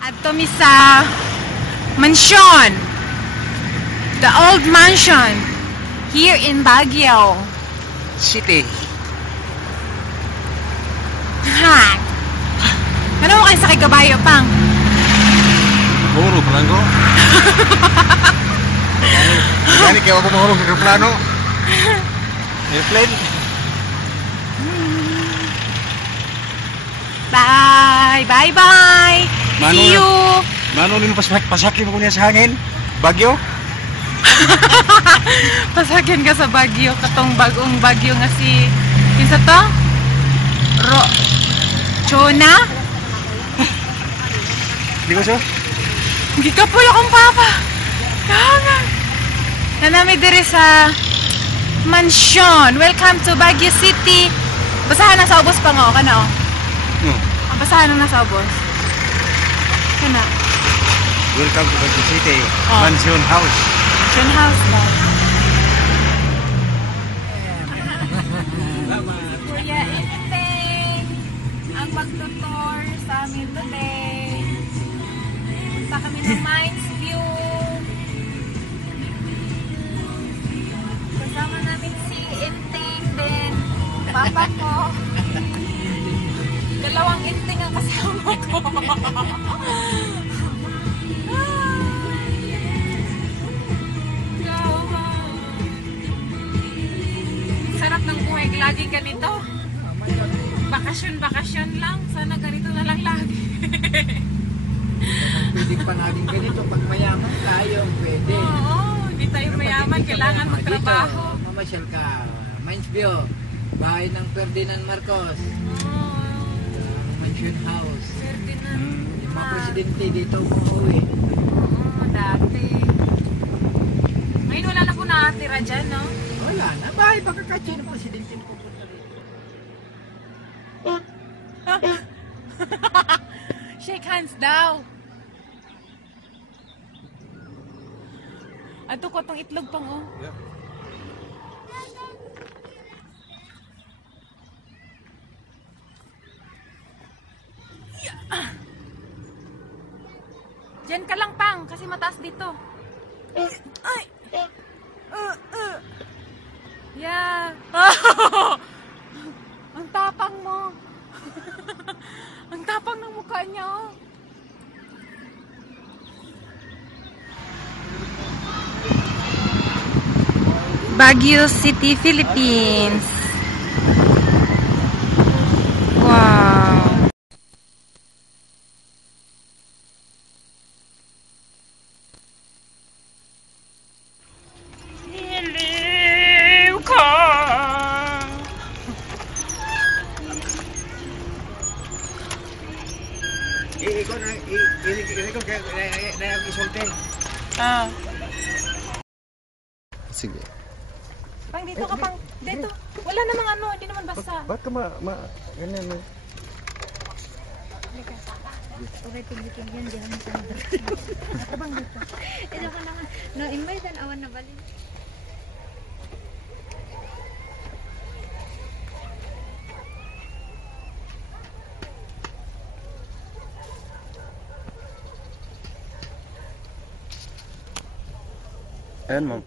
At mi sa mansion. The old mansion here in Baguio City. Ha. Ano mo kayo sa kabayo pang? Mahulog lang ko. Gani kayo ako mahulog sa aeroplano. Airplane. Bye! Bye-bye! See you! Mano nino pasakin mo niya sa hangin? Bagyo? Pasakin ka sa Baguio, katong bagong Baguio nga si... Kinsa to? Chona? Di ko so? Gikapul akong papa! Kahangan! Nanami diri sa... Mansion! Welcome to Baguio City! Basahan na sa ubos pa nga, kana o. Basahan na nasa ubos. Kana. Welcome to Baguio City. Oh. Mansion house. Mansion house lang. Kuya Inteng ang magtutor sa amin today. Punta kami ng Mines View. Kasama namin si Inteng din. Papa ko. Dalawang Inteng ang kasama ko. Sarap ng buhay, lagi ganito. Bakasyon lang. Sana ganito na lang lagi. Pwede pa natin ganito. Pag mayaman tayo, pwede. Oo, hindi tayo mayaman. Kailangan magtrabaho. Dito, mamasyal ka. Mines View. Bahay ng Ferdinand Marcos. Mansion house. Ferdinand. Yung mga presidente dito umuwi. Oo, dati. Ngayon wala na po nakatira dyan, no? Wala na. Bahay pagkakatsi ng presidente na pupunta dito. Shake hands daw. Ato ko itong itlog pang, oh. Yeah. Diyan ka lang, pang, kasi mataas dito. Ay! Yeah. Ang tapang mo. Ang tapang ng mukha niya, oh. Baguio City, Philippines. Wow. Niliw ka. Ikaw na isulti. Ah. Sige. Pang dito ka, pang. Dito. Wala namang ano, hindi naman basa. Ba't ka ganyan mo? Okay, tigil-tigil yan. Diyan sa mga. Ako bang dito? Ito ka naman. No, invite dan awan na bali. Ayan, ma'am.